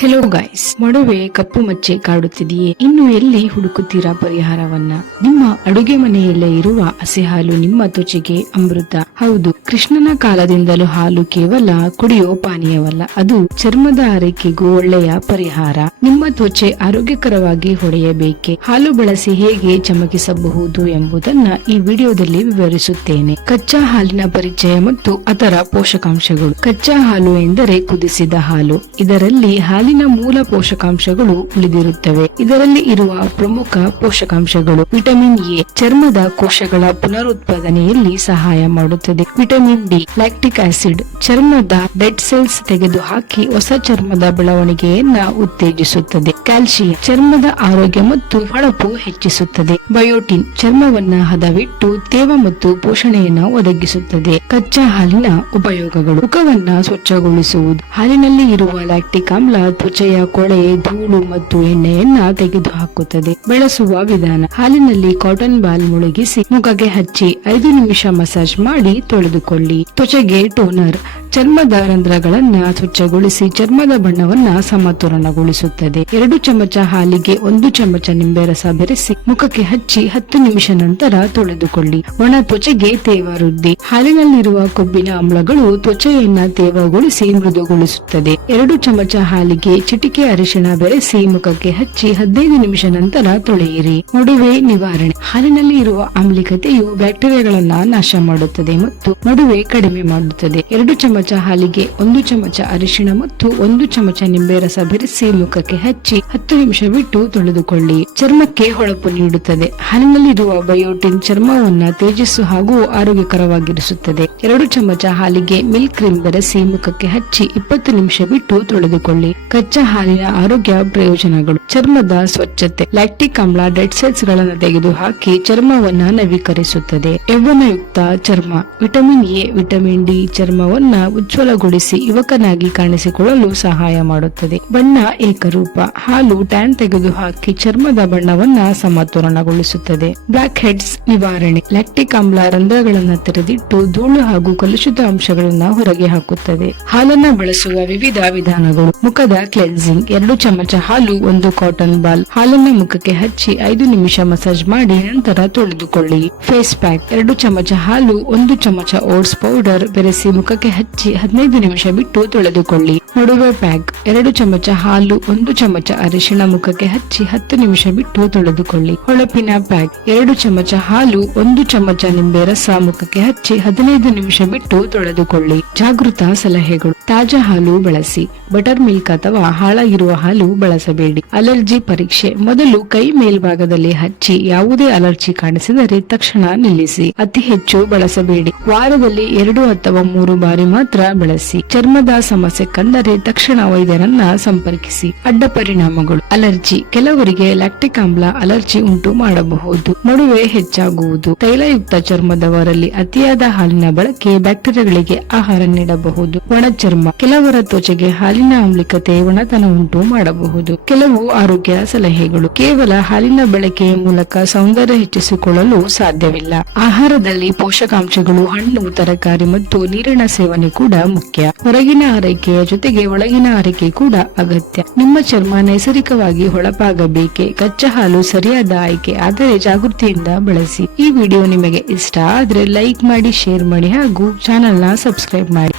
Hello guys, ಮೊಡವೆ ಕಪ್ಪು ಮಚ್ಚೆ ಕಾಡುತ್ತಿದೆಯೇ? ಇನ್ನು ಎಲ್ಲಿ ಹುಡುಕುತ್ತೀರಾ ಪರಿಹಾರವನ್ನ? ನಿಮ್ಮ ಅಡುಗೆ ಮನೆಯಲ್ಲೇ ಇರುವ ಹಸಿ ಹಾಲು ನಿಮ್ಮ ತ್ವಚೆಗೆ ಅಮೃತ. ಹೌದು, ಕೃಷ್ಣನ ಕಾಲದಿಂದಲೂ ಹಾಲು ಕೇವಲ ಕುಡಿಯೋ ಪಾನೀಯವಲ್ಲ, ಅದು ಚರ್ಮದ ಆರೈಕೆಗೂ ಒಳ್ಳೆಯ ಪರಿಹಾರ. ನಿಮ್ಮ ತ್ವಚೆ ಆರೋಗ್ಯಕರವಾಗಿ ಹೊಡೆಯಬೇಕೆ? ಹಾಲು ಬಳಸಿ ಹೇಗೆ ಚಮಕಿಸಬಹುದು ಎಂಬುದನ್ನ ಈ ವಿಡಿಯೋದಲ್ಲಿ ವಿವರಿಸುತ್ತೇನೆ. ಕಚ್ಚಾ ಹಾಲಿನ ಪರಿಚಯ ಮತ್ತು ಅದರ ಪೋಷಕಾಂಶಗಳು. ಕಚ್ಚಾ ಹಾಲು ಎಂದರೆ ಕುದಿಸಿದ ಹಾಲು. ಇದರಲ್ಲಿ ಹಾಲಿನ ಮೂಲ ಪೋಷಕಾಂಶಗಳು ಉಳಿದಿರುತ್ತವೆ. ಇದರಲ್ಲಿ ಇರುವ ಪ್ರಮುಖ ಪೋಷಕಾಂಶಗಳು: ವಿಟಮಿನ್ ಎ, ಚರ್ಮದ ಕೋಶಗಳ ಪುನರುತ್ಪಾದನೆಯಲ್ಲಿ ಸಹಾಯ ಮಾಡುತ್ತದೆ. ವಿಟಮಿನ್ ಡಿ, ಲ್ಯಾಕ್ಟಿಕ್ ಆಸಿಡ್, ಚರ್ಮದ ಡೆಡ್ ಸೆಲ್ಸ್ ತೆಗೆದುಹಾಕಿ ಹೊಸ ಚರ್ಮದ ಬೆಳವಣಿಗೆಯನ್ನ ಉತ್ತೇಜಿಸುತ್ತದೆ. ಕ್ಯಾಲ್ಸಿಯಂ, ಚರ್ಮದ ಆರೋಗ್ಯ ಮತ್ತು ಹೊಳಪು ಹೆಚ್ಚಿಸುತ್ತದೆ. ಬಯೋಟಿನ್, ಚರ್ಮವನ್ನ ಹದವಿಟ್ಟು ತೇವ ಮತ್ತು ಪೋಷಣೆಯನ್ನು ಒದಗಿಸುತ್ತದೆ. ಕಚ್ಚಾ ಹಾಲಿನ ಉಪಯೋಗಗಳು: ಮುಖವನ್ನ ಸ್ವಚ್ಛಗೊಳಿಸುವುದು. ಹಾಲಿನಲ್ಲಿ ಇರುವ ಲ್ಯಾಕ್ಟಿಕ್ ಆಮ್ಲ ತ್ವಚೆಯ ಕೊಳೆ, ಧೂಳು ಮತ್ತು ಎಣ್ಣೆಯನ್ನ ತೆಗೆದುಹಾಕುತ್ತದೆ. ಬಳಸುವ ವಿಧಾನ: ಹಾಲಿನಲ್ಲಿ ಕಾಟನ್ ಬಾಲ್ ಮುಳುಗಿಸಿ ಮುಖಕ್ಕೆ ಹಚ್ಚಿ 5 ನಿಮಿಷ ಮಸಾಜ್ ಮಾಡಿ ತೊಳೆದುಕೊಳ್ಳಿ. ತ್ವಚೆಗೆ ಟೋನರ್: ಚರ್ಮದ ರಂಧ್ರಗಳನ್ನ ಸ್ವಚ್ಛಗೊಳಿಸಿ ಚರ್ಮದ ಬಣ್ಣವನ್ನ ಸಮತೋಲನಗೊಳಿಸುತ್ತದೆ. 2 ಚಮಚ ಹಾಲಿಗೆ 1 ಚಮಚ ನಿಂಬೆ ರಸ ಬೆರೆಸಿ ಮುಖಕ್ಕೆ ಹಚ್ಚಿ 10 ನಿಮಿಷ ನಂತರ ತೊಳೆದುಕೊಳ್ಳಿ. ಒಣ ತ್ವಚೆಗೆ ತೇವ ವೃದ್ಧಿ: ಹಾಲಿನಲ್ಲಿರುವ ಕೊಬ್ಬಿನ ಆಮ್ಲಗಳು ತ್ವಚೆಯನ್ನ ತೇವಗೊಳಿಸಿ ಮೃದುಗೊಳಿಸುತ್ತದೆ. 2 ಚಮಚ ಹಾಲಿಗೆ ಚಿಟಿಕೆ ಅರಿಶಿಣ ಬೆರೆಸಿ ಮುಖಕ್ಕೆ ಹಚ್ಚಿ 15 ನಿಮಿಷ ನಂತರ ತೊಳೆಯಿರಿ. ಮೊಡವೆ ನಿವಾರಣೆ: ಹಾಲಿನಲ್ಲಿ ಇರುವ ಆಮ್ಲಿಕತೆಯು ಬ್ಯಾಕ್ಟೀರಿಯಾಗಳನ್ನ ನಾಶ ಮಾಡುತ್ತದೆ ಮತ್ತು ಮೊಡವೆ ಕಡಿಮೆ ಮಾಡುತ್ತದೆ. 2 ಚಮಚ ಹಾಲಿಗೆ 1 ಚಮಚ ಅರಿಶಿಣ ಮತ್ತು 1 ಚಮಚ ನಿಂಬೆ ರಸ ಬೆರೆಸಿ ಮುಖಕ್ಕೆ ಹಚ್ಚಿ 10 ನಿಮಿಷ ಬಿಟ್ಟು ತೊಳೆದುಕೊಳ್ಳಿ. ಚರ್ಮಕ್ಕೆ ಹೊಳಪು ನೀಡುತ್ತದೆ: ಹಾಲಿನಲ್ಲಿರುವ ಬಯೋಟಿನ್ ಚರ್ಮವನ್ನ ತೇಜಸ್ಸು ಹಾಗೂ ಆರೋಗ್ಯಕರವಾಗಿರಿಸುತ್ತದೆ. 2 ಚಮಚ ಹಾಲಿಗೆ ಮಿಲ್ಕ್ ಕ್ರೀಮ್ ಬೆರೆಸಿ ಮುಖಕ್ಕೆ ಹಚ್ಚಿ 20 ನಿಮಿಷ ಬಿಟ್ಟು ತೊಳೆದುಕೊಳ್ಳಿ. ಕಚ್ಚಾ ಹಾಲಿನ ಆರೋಗ್ಯ ಪ್ರಯೋಜನಗಳು: ಚರ್ಮದ ಸ್ವಚ್ಛತೆ, ಲ್ಯಾಕ್ಟಿಕ್ ಆಮ್ಲ ಡೆಡ್ ಸೆಲ್ಸ್ ಗಳನ್ನು ತೆಗೆದುಹಾಕಿ ಚರ್ಮವನ್ನ ನವೀಕರಿಸುತ್ತದೆ. ಯೌವನಯುಕ್ತ ಚರ್ಮ: ವಿಟಮಿನ್ ಎ, ವಿಟಮಿನ್ ಡಿ ಚರ್ಮವನ್ನ ಉಜ್ವಲಗೊಳಿಸಿ ಯುವಕನಾಗಿ ಕಾಣಿಸಿಕೊಳ್ಳಲು ಸಹಾಯ ಮಾಡುತ್ತದೆ. ಬಣ್ಣ ಏಕರೂಪ: ಹಾಲು ಟ್ಯಾನ್ ತೆಗೆದುಹಾಕಿ ಚರ್ಮದ ಬಣ್ಣವನ್ನ ಸಮತೋಲನಗೊಳಿಸುತ್ತದೆ. ಬ್ಲಾಕ್ ಹೆಡ್ಸ್ ನಿವಾರಣೆ: ಲ್ಯಾಕ್ಟಿಕ್ ಆಮ್ಲ ರಂಧ್ರಗಳನ್ನ ತೆರೆದಿಟ್ಟು ಧೂಳು ಹಾಗೂ ಕಲುಷಿತ ಅಂಶಗಳನ್ನ ಹೊರಗೆ ಹಾಕುತ್ತದೆ. ಹಾಲನ್ನ ಬಳಸುವ ವಿವಿಧ ವಿಧಾನಗಳು: ಮುಖದ ಕ್ಲೆನ್ಸಿಂಗ್: 2 ಚಮಚ ಹಾಲು 1 ಕಾಟನ್ ಬಾಲ್ ಹಾಲನ್ನ ಮುಖಕ್ಕೆ ಹಚ್ಚಿ 5 ನಿಮಿಷ ಮಸಾಜ್ ಮಾಡಿ ನಂತರ ತೊಳೆದುಕೊಳ್ಳಿ. ಫೇಸ್ ಪ್ಯಾಕ್: 2 ಚಮಚ ಹಾಲು 1 ಚಮಚ ಓಟ್ಸ್ ಪೌಡರ್ ಬೆರೆಸಿ ಮುಖಕ್ಕೆ ಹಚ್ಚಿ 15 ನಿಮಿಷ ಬಿಟ್ಟು ತೊಳೆದುಕೊಳ್ಳಿ. ಮೊಡವೆ ಪ್ಯಾಕ್: 2 ಚಮಚ ಹಾಲು 1 ಚಮಚ ಅರಿಶಿಣ ಮುಖಕ್ಕೆ ಹಚ್ಚಿ 10 ನಿಮಿಷ ಬಿಟ್ಟು ತೊಳೆದುಕೊಳ್ಳಿ. ಹೊಳಪಿನ ಪ್ಯಾಕ್: 2 ಚಮಚ ಹಾಲು 1 ಚಮಚ ನಿಂಬೆ ರಸ ಮುಖಕ್ಕೆ ಹಚ್ಚಿ 15 ನಿಮಿಷ ಬಿಟ್ಟು ತೊಳೆದುಕೊಳ್ಳಿ. ಜಾಗೃತ ಸಲಹೆಗಳು: ತಾಜಾ ಹಾಲು ಬಳಸಿ, ಬಟರ್ ಮಿಲ್ಕ್ ಅಥವಾ ಹಾಳಾಗಿರುವ ಹಾಲು ಬಳಸಬೇಡಿ. ಅಲರ್ಜಿ ಪರೀಕ್ಷೆ: ಮೊದಲು ಕೈ ಮೇಲ್ಭಾಗದಲ್ಲಿ ಹಚ್ಚಿ ಯಾವುದೇ ಅಲರ್ಜಿ ಕಾಣಿಸಿದರೆ ತಕ್ಷಣ ನಿಲ್ಲಿಸಿ. ಅತಿ ಹೆಚ್ಚು ಬಳಸಬೇಡಿ, ವಾರದಲ್ಲಿ 2 ಅಥವಾ 3 ಬಾರಿ ಮಾತ್ರ ಬಳಸಿ. ಚರ್ಮದ ಸಮಸ್ಯೆ ಕಂಡರೆ ತಕ್ಷಣ ವೈದ್ಯರನ್ನ ಸಂಪರ್ಕಿಸಿ. ಅಡ್ಡ ಪರಿಣಾಮಗಳು: ಅಲರ್ಜಿ: ಕೆಲವರಿಗೆ ಲ್ಯಾಕ್ಟಿಕ್ ಆಮ್ಲ ಅಲರ್ಜಿ ಉಂಟು ಮಾಡಬಹುದು. ಮೊಡವೆ ಹೆಚ್ಚಾಗುವುದು: ತೈಲಯುಕ್ತ ಚರ್ಮದವರಲ್ಲಿ ಅತಿಯಾದ ಹಾಲಿನ ಬಳಕೆ ಬ್ಯಾಕ್ಟೀರಿಯಾಗಳಿಗೆ ಆಹಾರ ನೀಡಬಹುದು. ಒಣ ಚರ್ಮ: ಕೆಲವರ ತ್ವಚೆಗೆ ಹಾಲಿನ ಆಮ್ಲಿಕತೆ ಒಣತನ ಉಂಟು ಮಾಡಬಹುದು. ಕೆಲವು ಆರೋಗ್ಯ ಸಲಹೆಗಳು: ಕೇವಲ ಹಾಲಿನ ಬಳಕೆಯ ಮೂಲಕ ಸೌಂದರ್ಯ ಹೆಚ್ಚಿಸಿಕೊಳ್ಳಲು ಸಾಧ್ಯವಿಲ್ಲ. ಆಹಾರದಲ್ಲಿ ಪೋಷಕಾಂಶಗಳು, ಹಣ್ಣು, ತರಕಾರಿ ಮತ್ತು ನೀರಿನ ಸೇವನೆ ಕೂಡ ಮುಖ್ಯ. ಹೊರಗಿನ ಆರೈಕೆಯ ಜೊತೆಗೆ ಒಳಗಿನ ಆರೈಕೆ ಕೂಡ ಅಗತ್ಯ. ನಿಮ್ಮ ಚರ್ಮ ನೈಸರ್ಗಿಕವಾಗಿ ಹೊಳಪಾಗಬೇಕೆ? ಕಚ್ಚಾ ಹಾಲು ಸರಿಯಾದ ಆಯ್ಕೆ, ಆದರೆ ಜಾಗೃತಿಯಿಂದ ಬಳಸಿ. ಈ ವಿಡಿಯೋ ನಿಮಗೆ ಇಷ್ಟ ಆದ್ರೆ ಲೈಕ್ ಮಾಡಿ, ಶೇರ್ ಮಾಡಿ ಹಾಗೂ ಚಾನೆಲ್ ನ ಸಬ್ಸ್ಕ್ರೈಬ್ ಮಾಡಿ.